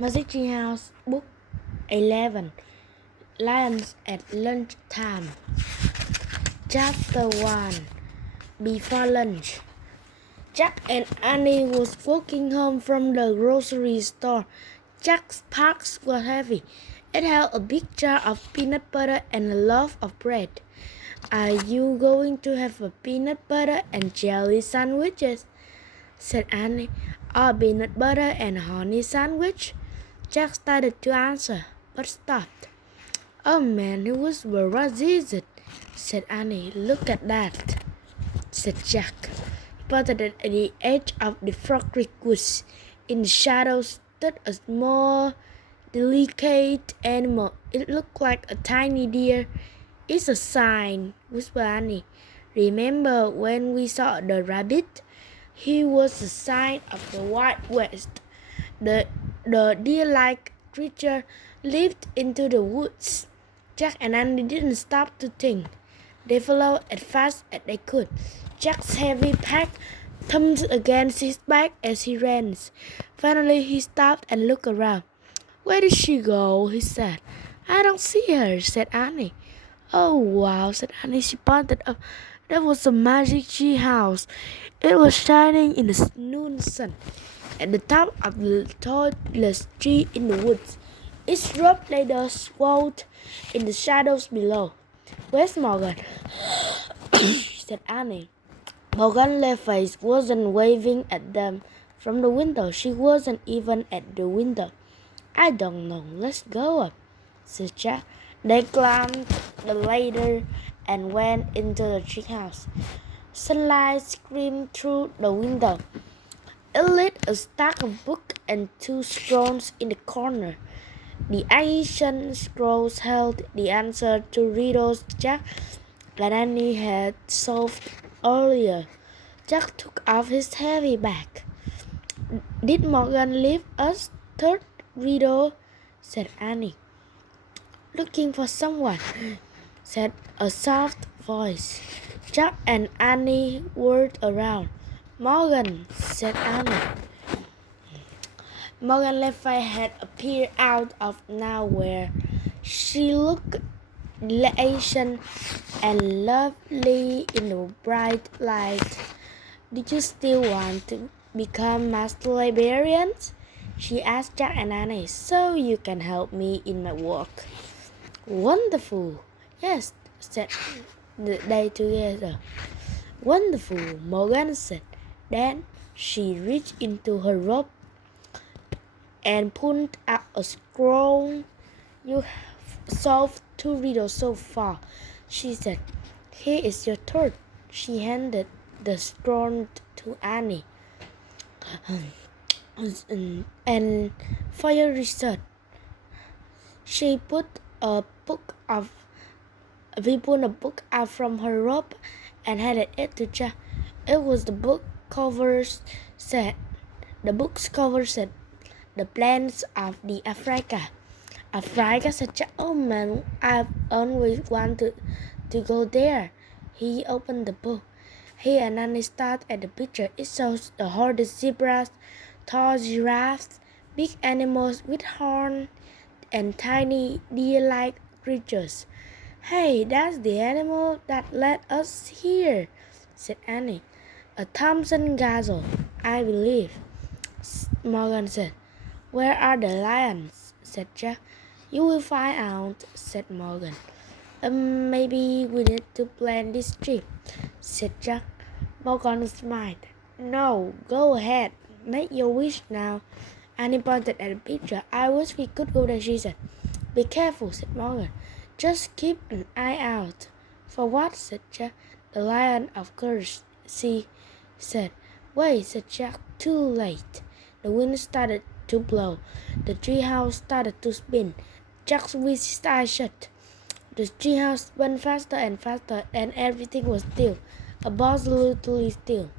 Magic Tree House, Book 11, Lions at Lunchtime. Chapter 1. Before lunch. Jack and Annie was walking home from the grocery store. Jack's packs were heavy. It held a big jar of peanut butter and a loaf of bread. "Are you going to have a peanut butter and jelly sandwiches?" said Annie. "A peanut butter and honey sandwich?" Jack started to answer, but stopped. "Oh man," he whispered, "what is it?" said Annie. "Look at that," said Jack. He pointed at the edge of the Frog Creek woods. In the shadows stood a small, delicate animal. It looked like a tiny deer. "It's a sign," whispered Annie. "Remember when we saw the rabbit? He was a sign of the Wild West. The deer-like creature leaped into the woods." Jack and Annie didn't stop to think. They followed as fast as they could. Jack's heavy pack thumped against his back as he ran. Finally, he stopped and looked around. "Where did she go?" he said. "I don't see her," said Annie. "Oh, wow," said Annie. She pointed up. That was a magic tree house. It was shining in the noon sun at the top of the tallest tree in the woods. Its rope ladders walled in the shadows below. "Where's Morgan?" said Annie. Morgan Le Fay wasn't waving at them from the window. She wasn't even at the window. "I don't know. Let's go up," said Jack. They climbed the ladder and went into the treehouse. Sunlight streamed through the window. It lit a stack of books and two scrolls in the corner. The ancient scrolls held the answer to riddles Jack and Annie had solved earlier. Jack took off his heavy bag. "Did Morgan leave us third riddle?" said Annie. "Looking for someone," said a soft voice. Jack and Annie whirled around. "Morgan," said Annie. Morgan Le Fay had appeared out of nowhere. She looked ancient and lovely in the bright light. "Did you still want to become master librarians?" she asked Jack and Annie. "So you can help me in my work." "Wonderful!" "Yes," said they together. "Wonderful," Morgan said. Then she reached into her robe and pulled out a scroll. "You have solved 2 riddles so far," she said. "Here is your third." She handed the scroll to Annie. "And for your research." She pulled a book out from her robe and handed it to Jack. It was the book's cover said. "The plans of the Africa." "Africa," said Jack. "Oh man, I've always wanted to go there." He opened the book. He and Annie stared at the picture. It shows the hordes zebras, tall giraffes, big animals with horns, and tiny deer-like creatures. "Hey, that's the animal that led us here," said Annie. "A Thompson gazelle, I believe," Morgan said. "Where are the lions?" said Jack. "You will find out," said Morgan. Maybe we need to plan this trip," said Jack. Morgan smiled. "No, go ahead. Make your wish now." Annie pointed at the picture. "I wish we could go there," she said. "Be careful," said Morgan. "Just keep an eye out." "For what?" said Jack. "The lion, of course," she said. "Wait," said Jack. Too late. The wind started to blow. The treehouse started to spin. Jack squeezed his eyes shut. The treehouse spun faster and faster, and everything was still, absolutely still.